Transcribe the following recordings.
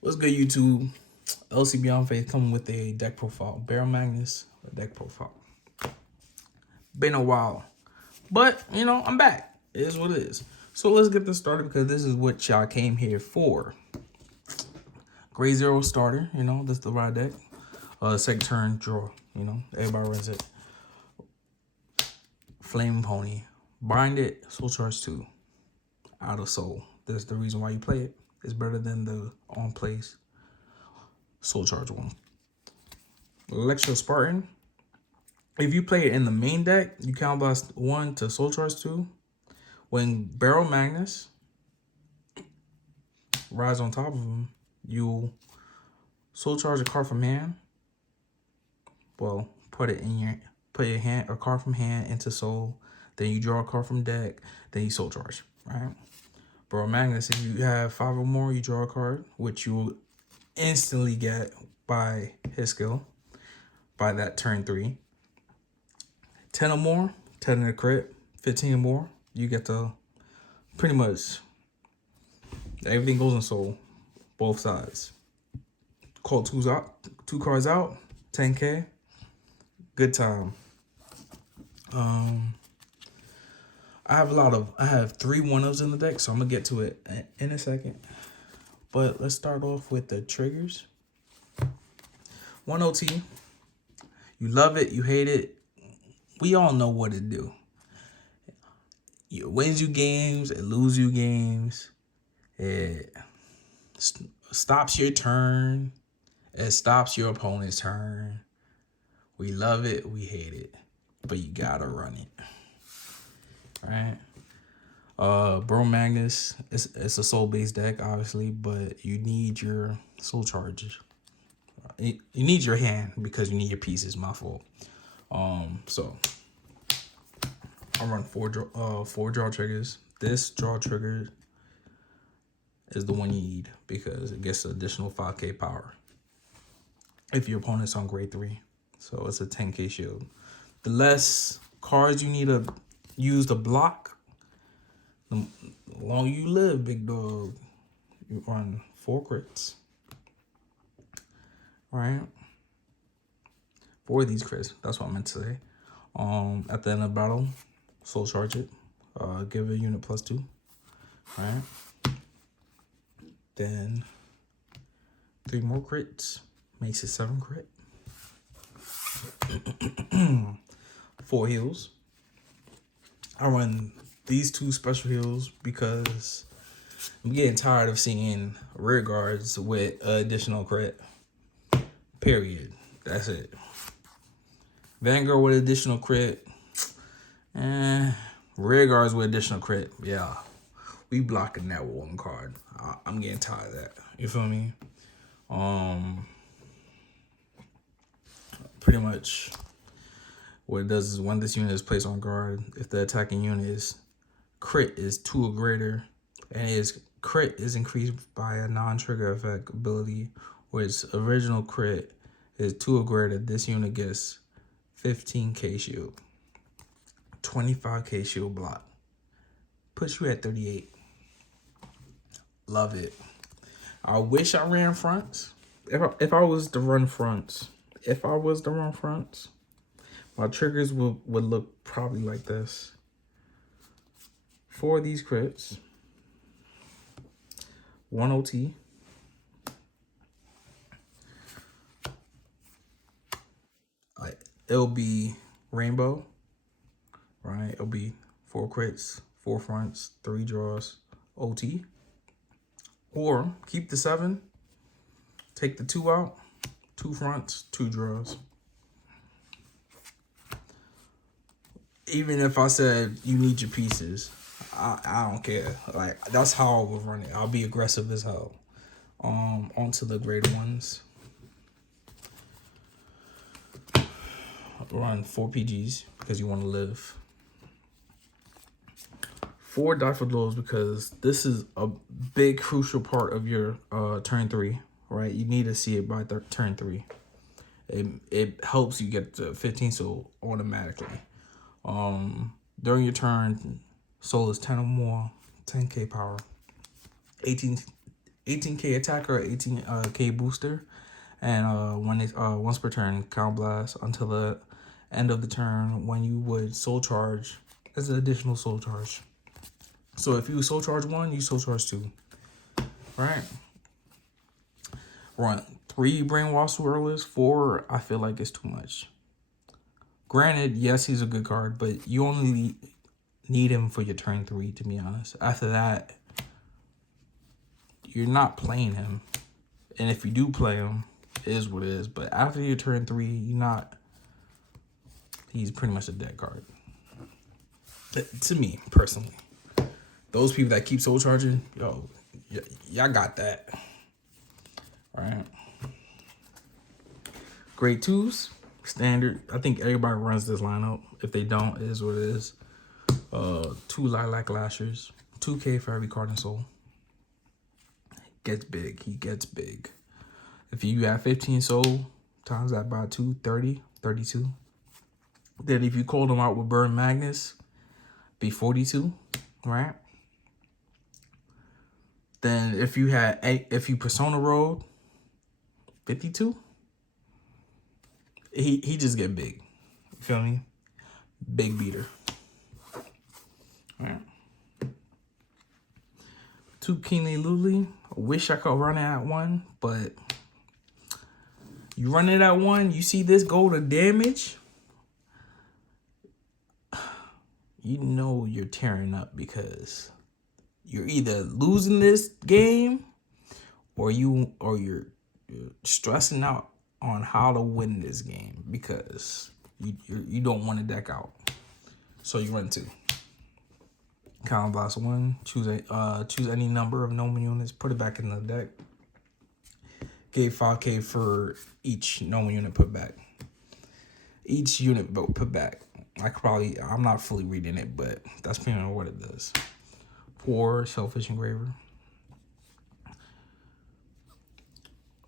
What's good, YouTube? LC Beyond Faith coming with a deck profile. Baromagnes, a deck profile. Been a while, but I'm back. It is what it is. So let's get this started because this is what y'all came here for. Grade 0 starter, this is the ride deck. Second turn, draw, everybody runs it. Flame Pony, bind it, soul charge 2. Out of soul. That's the reason why you play it. It's better than the on place soul charge 1. Electro Spartan. If you play it in the main deck, you count blast 1 to soul charge 2. When Baromagnes rides on top of him, you soul charge a card from hand. Well, put your hand, a card from hand into soul. Then you draw a card from deck. Then you soul charge, right? Baromagnes, if you have 5 or more, you draw a card, which you will instantly get by his skill by that turn 3. 10 or more, 10 in a crit. 15 or more, you get to pretty much everything goes in soul, both sides. Call 2 cards out, 10K. Good time. I have 3 1-ofs in the deck, so I'm gonna get to it in a second. But let's start off with the triggers. 1 OT. You love it, you hate it. We all know what it do. It wins you games, it loses you games. It stops your turn. It stops your opponent's turn. We love it, we hate it. But you gotta run it. Right? Baromagnes, it's a soul-based deck, obviously, but you need your soul charges. You need your hand because you need your pieces, my fault. So I run 4 draw triggers. This draw trigger is the one you need because it gets additional 5K power if your opponent's on grade 3. So it's a 10K shield. The less cards you need to use to block, the longer you live, big dog. You run 4 crits. Right? 4 of these crits. That's what I meant to say. At the end of the battle, soul charge it. Give a unit +2. Right? Then 3 more crits. Makes it 7 crit. 4 heals. I run these 2 special heals because I'm getting tired of seeing rear guards with additional crit. Period. That's it. Vanguard with additional crit. Rear guards with additional crit. Yeah. We blocking that with 1 card. I'm getting tired of that. You feel me? Pretty much what it does is when this unit is placed on guard, if the attacking unit is crit is 2 or greater, and its crit is increased by a non-trigger effect ability, where its original crit is 2 or greater, this unit gets 15K shield, 25K shield block. Puts you at 38. Love it. I wish I ran fronts. If I was to run fronts, my triggers would look probably like this. 4 of these crits. 1 OT. It'll be rainbow, right? It'll be 4 crits, 4 fronts, 3 draws, OT. Or keep the 7, take the 2 out, 2 fronts, 2 draws. Even if I said you need your pieces, I don't care. Like, that's how I would run it. I'll be aggressive as hell. Onto the grade 1s. Run 4 PGs because you want to live. 4 die for blows because this is a big crucial part of your turn 3, right? You need to see it by turn 3. It helps you get to 15 soul automatically. During your turn, soul is 10 or more, 10K power, 18 18k attacker, 18k booster, and once per turn, Count Blast until the end of the turn when you would soul charge as an additional soul charge. So if you soul charge 1, you soul charge 2. Right? Run 3 Brainwash Swirlers. 4, I feel like it's too much. Granted, yes, he's a good card, but you only need him for your turn 3, to be honest. After that, you're not playing him. And if you do play him, it is what it is. But after your turn 3, you're not. He's pretty much a dead card. To me, personally. Those people that keep soul charging, yo, y'all got that. All right. Grade 2s, standard. I think everybody runs this lineup. If they don't, it is what it is. 2 Lilac Lashers. 2k for every card in soul. Gets big. He gets big. If you have 15 soul, times that by 2, 30, 32. Then if you call them out with Baromagnes, be 42, right? Then if you Persona rolled 52, he just get big. You feel me? Big beater. All right. 2 Keenly Luli. I wish I could run it at 1, but you run it at 1, you see this go to damage, you know you're tearing up because you're either losing this game or you're stressing out on how to win this game because you don't want to deck out. So you run 2. Count Blast 1. Choose any number of Gnome units. Put it back in the deck. Gave 5k for each Gnome unit put back. Each unit put back. I'm not fully reading it, but that's pretty much what it does. 4 Selfish Engraver.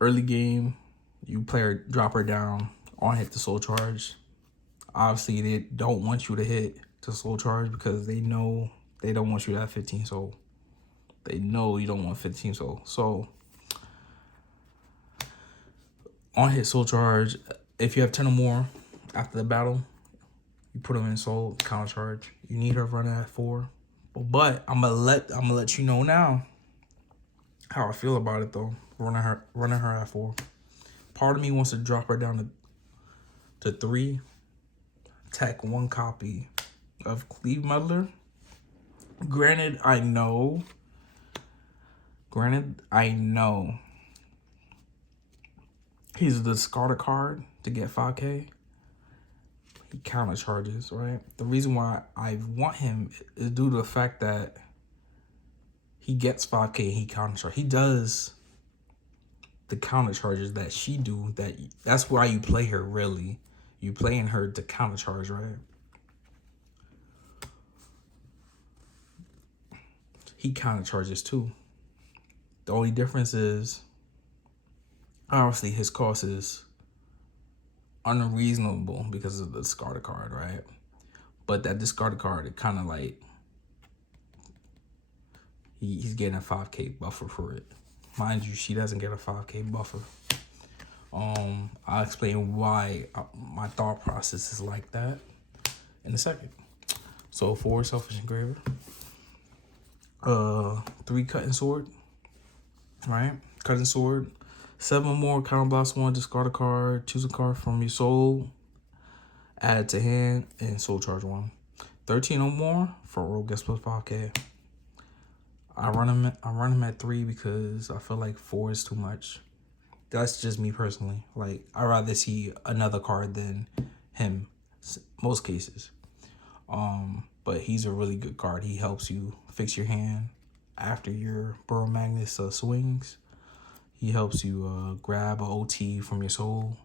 Early game, you play her, drop her down, on hit the soul charge. Obviously, they don't want you to hit the soul charge because they know they don't want you to have 15 soul. They know you don't want 15 soul. So, on hit soul charge, if you have 10 or more after the battle, you put them in soul, counter charge. You need her running at 4. But I'm gonna let you know now how I feel about it though. Running her at 4. Part of me wants to drop her down to 3. Tech 1 copy of Cleave Muddler. Granted, I know he's the discard card to get 5k. He counter charges, right? The reason why I want him is due to the fact that he gets 5k and he counter charges. He does the counter charges that she do. That's why you play her, really. You playing her to counter charge, right? He counter charges too. The only difference is obviously his cost is unreasonable because of the discarded card, right? But that discarded card, it kind of like he's getting a 5k buffer for it. Mind you, she doesn't get a 5k buffer. I'll explain why my thought process is like that in a second. So 4 Selfish Engraver. 3 Cutting Sword. Right? Cutting Sword. 7 more Counter Blast 1, discard a card, choose a card from your soul, add it to hand, and soul charge 1. 13 or more for Rogue gets plus 5k. I run him at 3 because I feel like 4 is too much. That's just me personally. Like, I'd rather see another card than him, most cases. But he's a really good card. He helps you fix your hand after your Baromagnes swings. He helps you grab an OT from your soul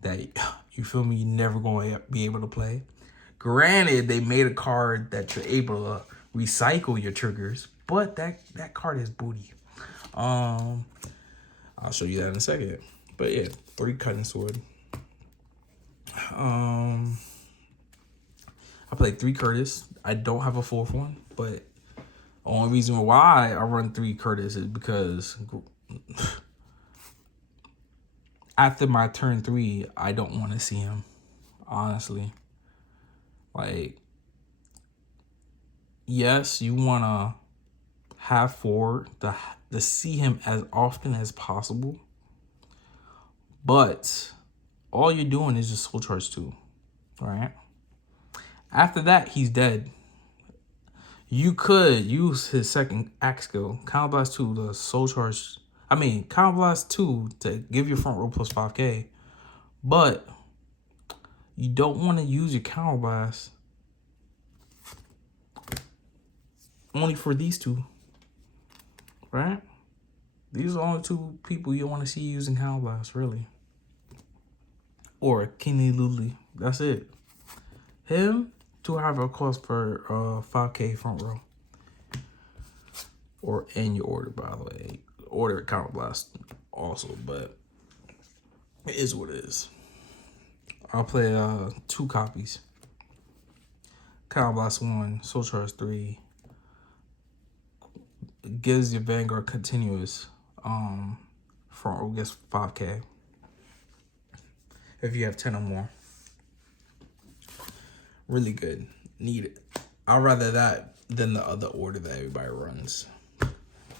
that, you feel me, you're never going to be able to play. Granted, they made a card that you're able to recycle your triggers, but that card is booty. I'll show you that in a second. But yeah, 3 Cutting Sword. I played 3 Curtis. I don't have a 4th one, but Only reason why I run 3 Curtis is because after my turn 3, I don't want to see him, honestly. Like, yes, you want to have 4 to see him as often as possible, but all you're doing is just Soul Charge 2, right? After that, he's dead. You could use his second axe skill, Counter Blast 2, to Soul Charge. Counter Blast 2 to give your front row plus 5k, but you don't want to use your Counter Blast only for these 2, right? These are the only 2 people you want to see using Counter Blast, really. Or Kenny Luli. That's it. Him to have a cost per 5k front row. Or in your order, by the way. Order Counter Blast also, but it is what it is. I'll play 2 copies. Counter Blast 1, Soul Charge 3. Gives your Vanguard continuous front row gets 5k. If you have 10 or more. Really good. Need it. I'd rather that than the other order that everybody runs.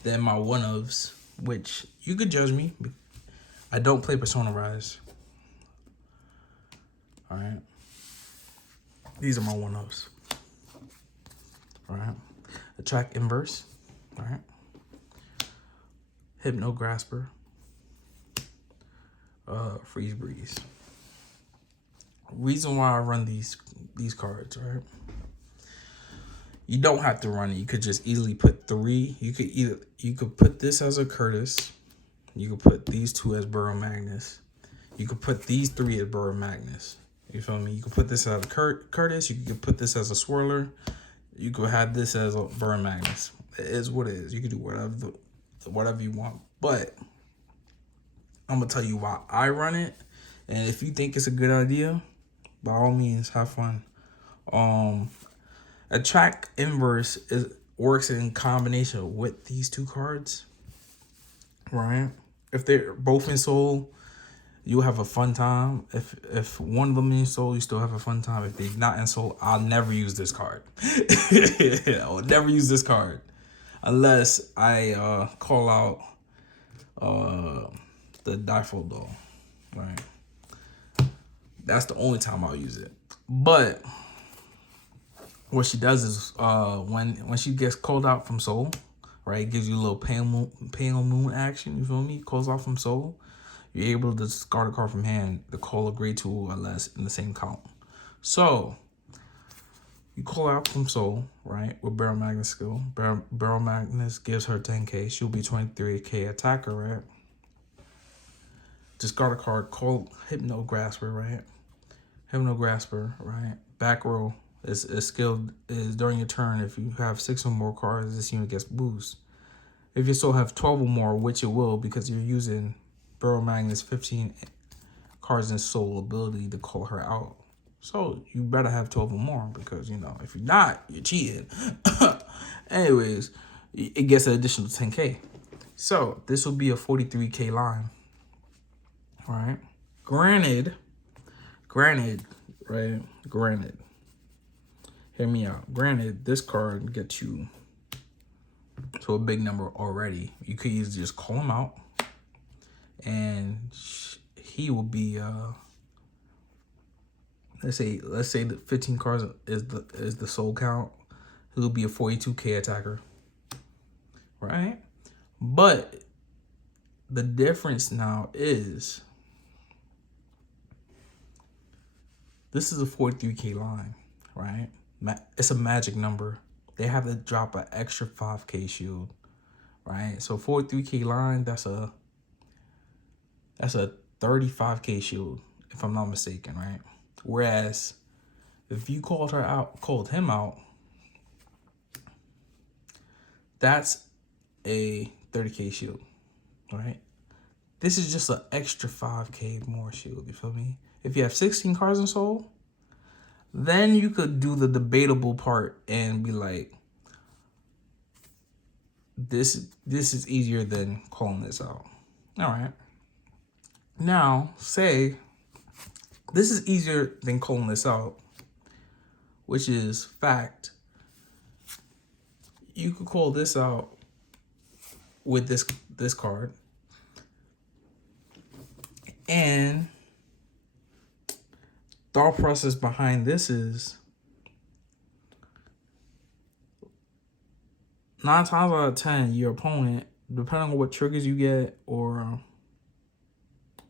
Then my one-ofs, which you could judge me. I don't play Persona Rise. Alright. These are my one-ofs. Alright. Attract Inverse. Alright. Hypno Grasper. Freeze Breeze. Reason why I run these cards, right? You don't have to run it. You could just easily put 3. You could put this as a Curtis. You could put these 2 as Baromagnes. You could put these 3 as Baromagnes. You feel me? You could put this as a Curtis. You could put this as a Swirler. You could have this as a Baromagnes. It is what it is. You could do whatever you want. But I'm gonna tell you why I run it. And if you think it's a good idea, by all means, have fun. Attract Inverse works in combination with these 2 cards, right? If they're both in Soul, you'll have a fun time. If one of them in Soul, you still have a fun time. If they're not in Soul, I'll never use this card. I'll never use this card unless I call out the Difo Doll, right? That's the only time I'll use it. But what she does is when she gets called out from Soul, right, it gives you a little pale moon action, you feel me? Calls out from Soul. You're able to discard a card from hand to call a grade 2 or less in the same count. So you call out from Soul, right, with Baromagnes skill. Baromagnes gives her 10k. She'll be 23k attacker, right? Discard a card, call Hypno Grasper, right? Hypno Grasper, right? Back row is skilled is during your turn. If you have 6 or more cards, this unit gets boost. If you still have 12 or more, which it will because you're using Baromagnes 15 cards in Soul ability to call her out. So you better have 12 or more because, you know, if you're not, you're cheating. Anyways, it gets an additional 10k. So this will be a 43k line. All right. Granted, right? Granted. Hear me out. Granted, this card gets you to a big number already. You could easily just call him out. And he will be let's say the 15 cards is the Soul count. He'll be a 42k attacker. Right? But the difference now is this is a 43k line, right? It's a magic number. They have to drop an extra 5k shield, right? So 43k line, that's a 35k shield, if I'm not mistaken, right? Whereas if you called him out, that's a 30k shield, right? This is just an extra 5k more shield, you feel me? If you have 16 cards in Soul, then you could do the debatable part and be like, this is easier than calling this out. All right. Now, say this is easier than calling this out, which is fact. You could call this out with this card. And thought process behind this is 9 times out of 10, your opponent, depending on what triggers you get or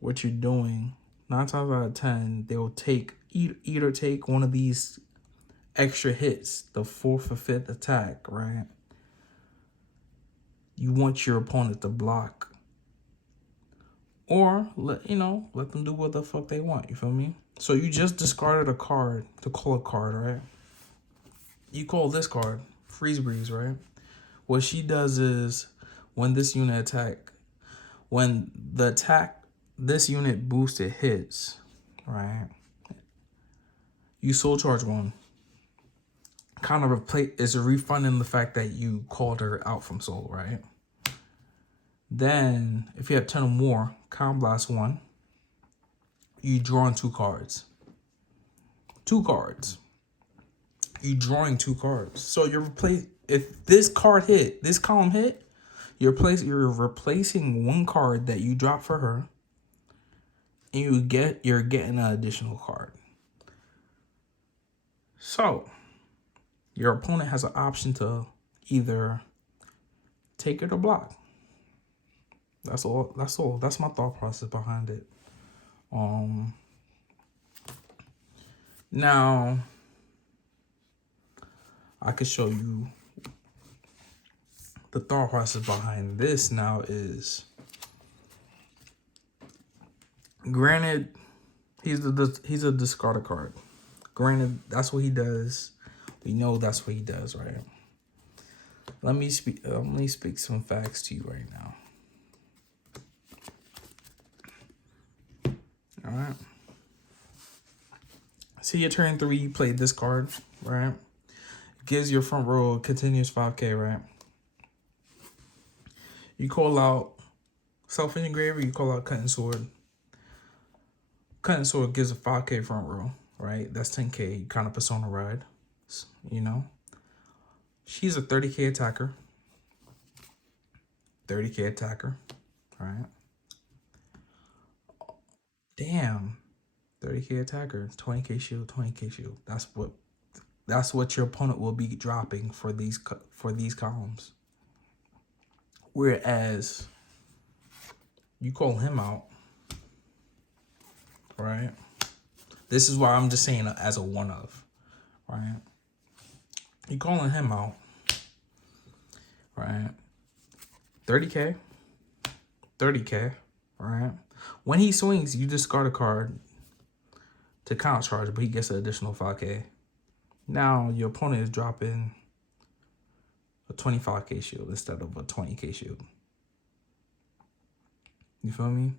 what you're doing, 9 times out of 10, they'll either take one of these extra hits, the 4th or 5th attack, right? You want your opponent to block. Or let them do what the fuck they want, you feel me? So you just discarded a card to call a card, right? You call this card, Freeze Breeze, right? What she does is when this unit when this unit boosted hits, right? You soul charge one. Kind of is refunding the fact that you called her out from soul, right? Then, if you have 10 or more, Count Blast 1. You drawing 2 cards. 2 cards. You drawing 2 cards. So if this card hit, this column hit, you're replacing 1 card that you dropped for her, and you're getting an additional card. So your opponent has an option to either take it or block. That's all. That's my thought process behind it. Now I could show you the thought process behind this. Now is, granted, he's a discarded card. Granted, that's what he does. We know that's what he does, right? Let me speak some facts to you right now. All right. See, your turn 3, you played this card, right? Gives your front row a continuous 5K, right? You call out Self Engraver, you call out Cutting Sword. Cutting Sword gives a 5K front row, right? That's 10K. You kind of persona ride, you know? She's a 30K attacker. 30K attacker, right? Damn. 30K attacker, 20K shield, 20K shield. That's what your opponent will be dropping for these columns. Whereas you call him out, right? This is why I'm just saying as a one of, right? You calling him out, right? 30K, 30K, right? When he swings, you discard a card to counter charge, but he gets an additional 5K. Now your opponent is dropping a 25K shield instead of a 20K shield. You feel me?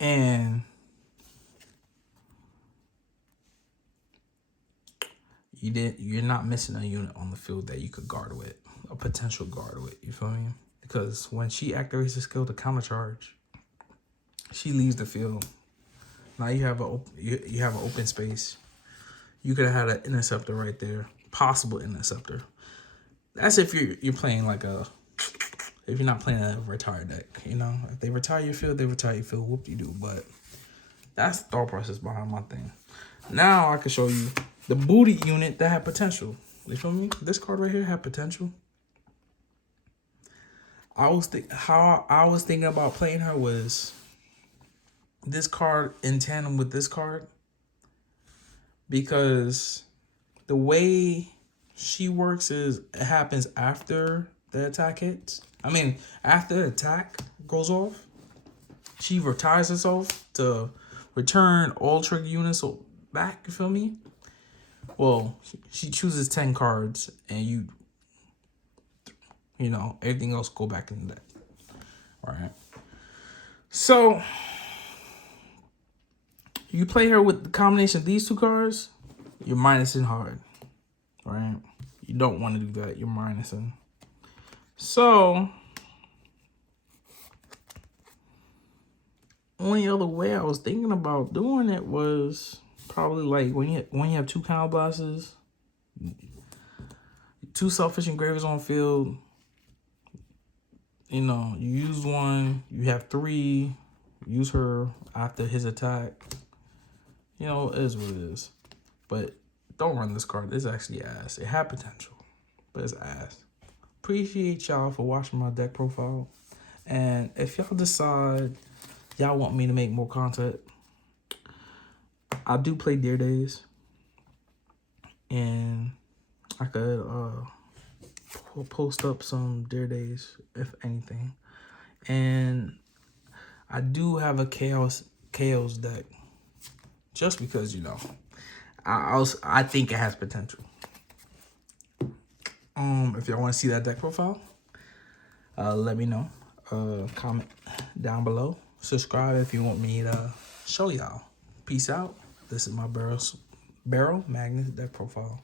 And you're not missing a unit on the field that you could guard with, a potential guard with. You feel me? Because when she activates the skill to counter charge, she leaves the field. Now you have an open space. You could have had an interceptor right there, possible interceptor. That's if you're playing if you're not playing a retired deck, you know. If they retire your field, they retire your field. Whoop-de-doo. But that's the thought process behind my thing. Now I can show you the booty unit that had potential. You feel me? This card right here had potential. How I was thinking about playing her was this card in tandem with this card, because the way she works is it happens after the attack hits. I mean, after the attack goes off, she retires herself to return all trigger units back. You feel me? Well, she chooses 10 cards, and you know, everything else go back in the deck. All right. So you play her with the combination of these 2 cards, you're minusing hard. right? You don't want to do that. You're minusing. So, only other way I was thinking about doing it was probably like when you have 2 counterblasters, 2 selfish engravers on field. You know, you use one, you have 3, use her after his attack. You know, it is what it is. But don't run this card. It's actually ass. It had potential, but it's ass. Appreciate y'all for watching my deck profile. And if y'all decide y'all want me to make more content, I do play Deer Days. And I could post up some Deer Days, if anything. And I do have a chaos deck, just because, you know, I think it has potential. If y'all want to see that deck profile, let me know. Comment down below. Subscribe if you want me to show y'all. Peace out. This is my Baromagnes deck profile.